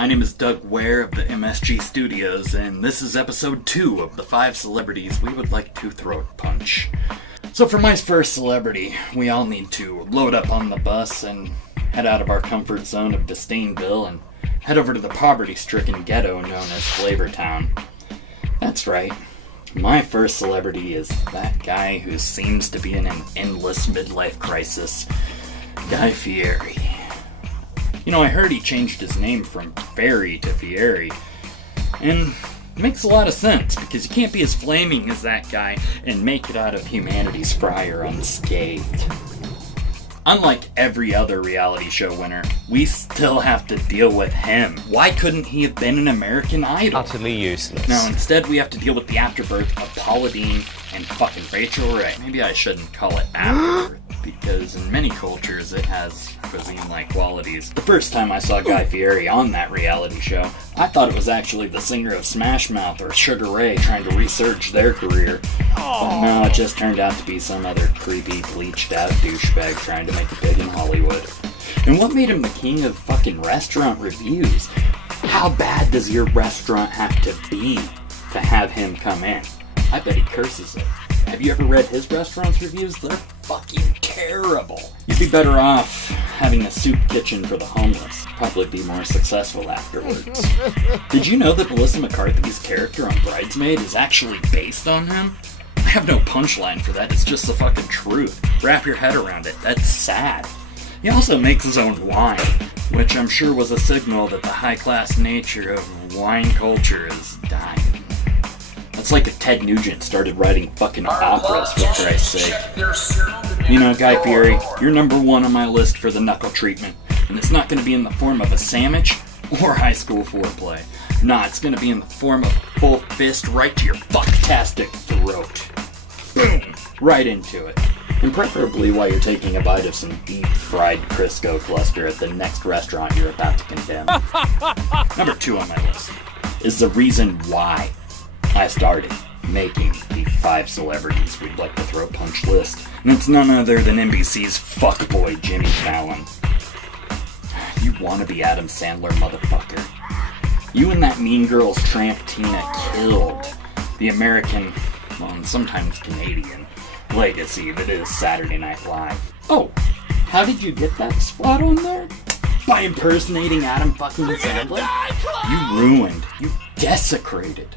My name is Doug Ware of the MSG Studios, and this is episode 2 of the 5 celebrities we would like to throat punch. So for my first celebrity, we all need to load up on the bus and head out of our comfort zone of Disdainville and head over to the poverty-stricken ghetto known as Flavortown. That's right. My first celebrity is that guy who seems to be in an endless midlife crisis, Guy Fieri. You know, I heard he changed his name from Fieri to Fieri, and it makes a lot of sense, because you can't be as flaming as that guy and make it out of humanity's fryer unscathed. Unlike every other reality show winner, we still have to deal with him. Why couldn't he have been an American Idol? Utterly useless. No, instead we have to deal with the afterbirth of Paula Deen and fucking Rachel Ray. Maybe I shouldn't call it afterbirth, because in many cultures it has cuisine-like qualities. The first time I saw Guy Fieri on that reality show, I thought it was actually the singer of Smash Mouth or Sugar Ray trying to research their career. But no, it just turned out to be some other creepy, bleached-out douchebag trying to make it big in Hollywood. And what made him the king of fucking restaurant reviews? How bad does your restaurant have to be to have him come in? I bet he curses it. Have you ever read his restaurant's reviews? They're fucking terrible. You'd be better off having a soup kitchen for the homeless. Probably be more successful afterwards. Did you know that Melissa McCarthy's character on Bridesmaid is actually based on him? I have no punchline for that, it's just the fucking truth. Wrap your head around it, that's sad. He also makes his own wine, which I'm sure was a signal that the high-class nature of wine culture is dying. It's like if Ted Nugent started writing fucking operas, for Christ's sake. You know, Guy Fieri, you're number 1 on my list for the knuckle treatment, and it's not going to be in the form of a sandwich or high school foreplay. Nah, it's going to be in the form of a full fist right to your fucktastic throat. Boom! Right into it. And preferably while you're taking a bite of some deep-fried Crisco cluster at the next restaurant you're about to condemn. Number 2 on my list is the reason why I started making the 5 celebrities we'd like to throat punch list. And it's none other than NBC's fuckboy Jimmy Fallon. You wanna be Adam Sandler, motherfucker. You and that Mean Girls tramp Tina killed the American, well, and sometimes Canadian, legacy that is Saturday Night Live. Oh, how did you get that spot on there? By impersonating Adam fucking Sandler? You ruined, you desecrated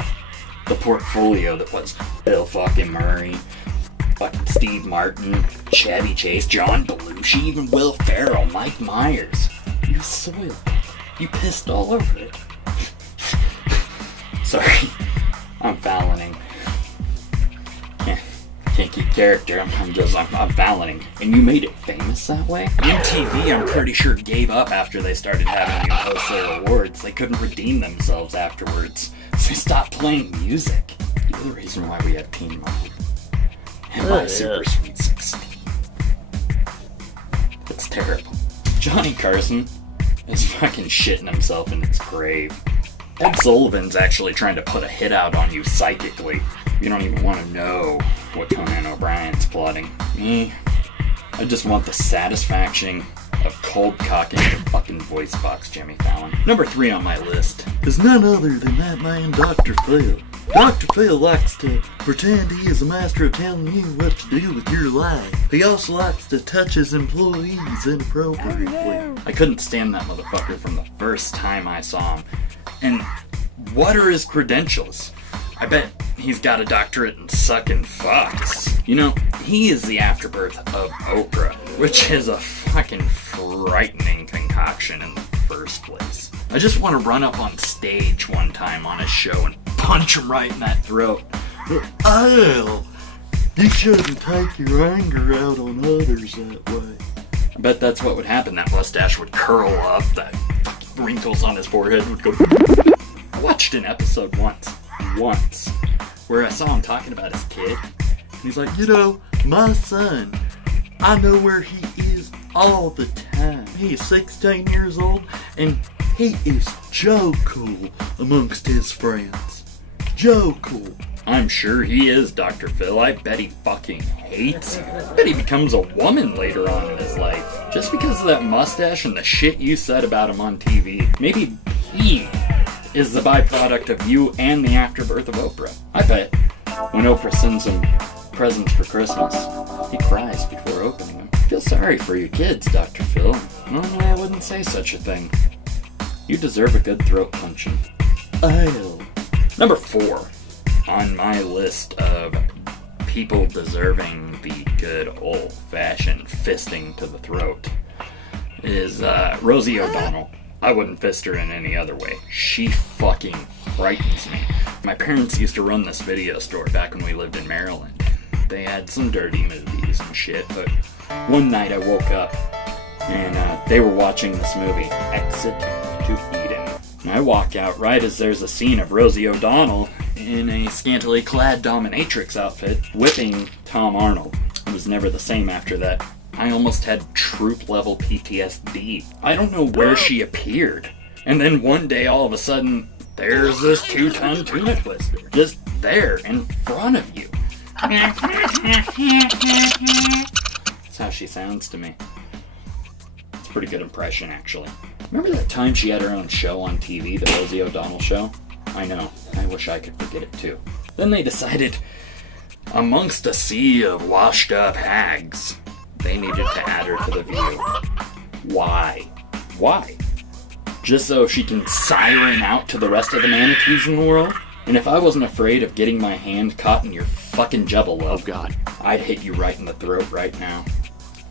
the portfolio that was Bill fucking Murray, fucking Steve Martin, Chevy Chase, John Belushi, even Will Ferrell, Mike Myers. You soiled it. You pissed all over it. Sorry, I'm Falloning. Can't keep character, I'm Falloning. And you made it famous that way? MTV, I'm pretty sure, gave up after they started having you host their awards. They couldn't redeem themselves afterwards. So they stopped playing music. You're the reason why we have Teen Mom. And my Super Sweet 16. It's terrible. Johnny Carson is fucking shitting himself in his grave. Ed Sullivan's actually trying to put a hit out on you psychically. You don't even want to know what Conan O'Brien's plotting. Me, I just want the satisfaction of cold cocking the fucking voice box Jimmy Fallon. Number 3 on my list is none other than that man, Dr. Phil. Dr. Phil likes to pretend he is a master of telling you what to do with your life. He also likes to touch his employees inappropriately. I couldn't stand that motherfucker from the first time I saw him. And what are his credentials? I bet he's got a doctorate in sucking fucks. You know, he is the afterbirth of Oprah, which is a fucking frightening concoction in the first place. I just want to run up on stage one time on a show and punch him right in that throat. Oh, you shouldn't take your anger out on others that way. I bet that's what would happen. That mustache would curl up, that fucking wrinkles on his forehead would go. I watched an episode once, where I saw him talking about his kid. And he's like, you know, my son, I know where he is all the time. He is 16 years old, and he is Joe Cool amongst his friends. Joe Cool. I'm sure he is, Dr. Phil. I bet he fucking hates you. I bet he becomes a woman later on in his life. Just because of that mustache and the shit you said about him on TV. Maybe He is the byproduct of you and the afterbirth of Oprah. I bet when Oprah sends him presents for Christmas, he cries before opening them. I feel sorry for you kids, Dr. Phil. Normally I wouldn't say such a thing. You deserve a good throat punching. Number 4 on my list of people deserving the good old-fashioned fisting to the throat is Rosie O'Donnell. I wouldn't fist her in any other way. She fucking frightens me. My parents used to run this video store back when we lived in Maryland. They had some dirty movies and shit, but one night I woke up and they were watching this movie, Exit to Eden. And I walk out right as there's a scene of Rosie O'Donnell in a scantily clad dominatrix outfit whipping Tom Arnold. It was never the same after that. I almost had troop-level PTSD. I don't know where she appeared. And then one day, all of a sudden, there's this 2-ton tuna twister. Just there, in front of you. That's how she sounds to me. It's a pretty good impression, actually. Remember that time she had her own show on TV, the Rosie O'Donnell Show? I know. I wish I could forget it, too. Then they decided, amongst a sea of washed-up hags, they needed to add her to the View. Why? Why? Just so she can siren out to the rest of the manatees in the world? And if I wasn't afraid of getting my hand caught in your fucking jubbalo, oh god, I'd hit you right in the throat right now.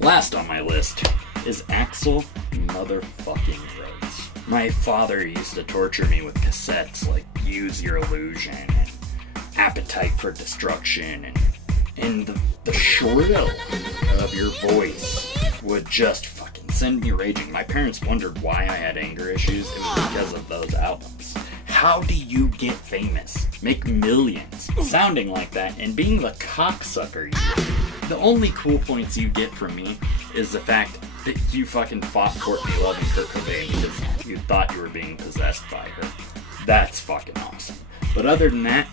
Last on my list is Axl motherfucking Rose. My father used to torture me with cassettes like Use Your Illusion and Appetite for Destruction, and the shrill of your voice would just fucking send me raging. My parents wondered why I had anger issues. It was because of those albums. How do you get famous, make millions, sounding like that, and being the cocksucker you are? The only cool points you get from me is the fact that you fucking fought Courtney Love and Kurt Cobain because you thought you were being possessed by her. That's fucking awesome. But other than that,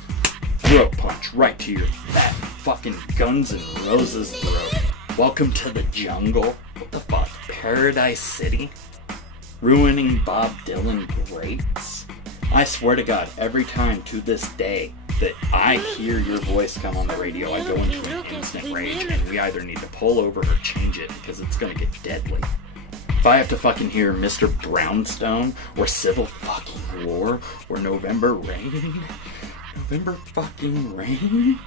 throat punch right to your fat fucking Guns N' Roses throat. Welcome to the jungle. What the fuck? Paradise City? Ruining Bob Dylan greats? I swear to God, every time to this day that I hear your voice come on the radio, I go into an instant rage, and we either need to pull over or change it because it's gonna get deadly. If I have to fucking hear Mr. Brownstone, or Civil fucking War, or November Rain, November fucking Rain?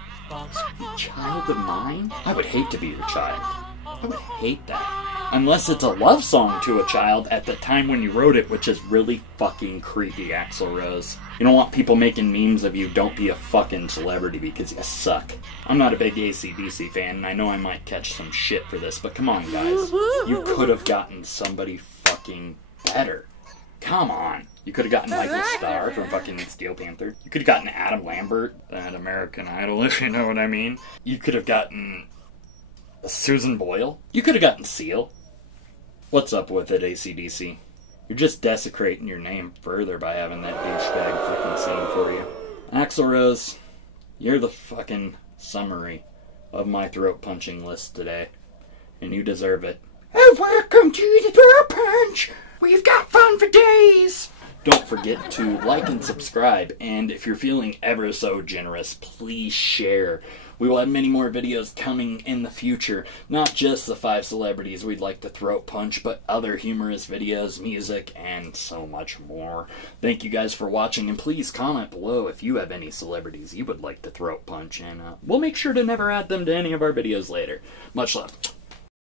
Sweet child of mine? I would hate to be your child. I would hate that. Unless it's a love song to a child at the time when you wrote it, which is really fucking creepy, Axl Rose. You don't want people making memes of you, don't be a fucking celebrity because you suck. I'm not a big AC/DC fan, and I know I might catch some shit for this, but come on, guys. You could have gotten somebody fucking better. Come on. You could have gotten Michael Starr from fucking Steel Panther. You could have gotten Adam Lambert at American Idol, if you know what I mean. You could have gotten Susan Boyle. You could have gotten Seal. What's up with it, AC/DC? You're just desecrating your name further by having that douchebag fucking sing for you. Axl Rose, you're the fucking summary of my throat punching list today. And you deserve it. Oh, welcome to the throat punch! We've got fun for days! Don't forget to like and subscribe, and if you're feeling ever so generous, please share. We will have many more videos coming in the future, not just the 5 celebrities we'd like to throat punch, but other humorous videos, music, and so much more. Thank you guys for watching, and please comment below if you have any celebrities you would like to throat punch, and we'll make sure to never add them to any of our videos later. Much love.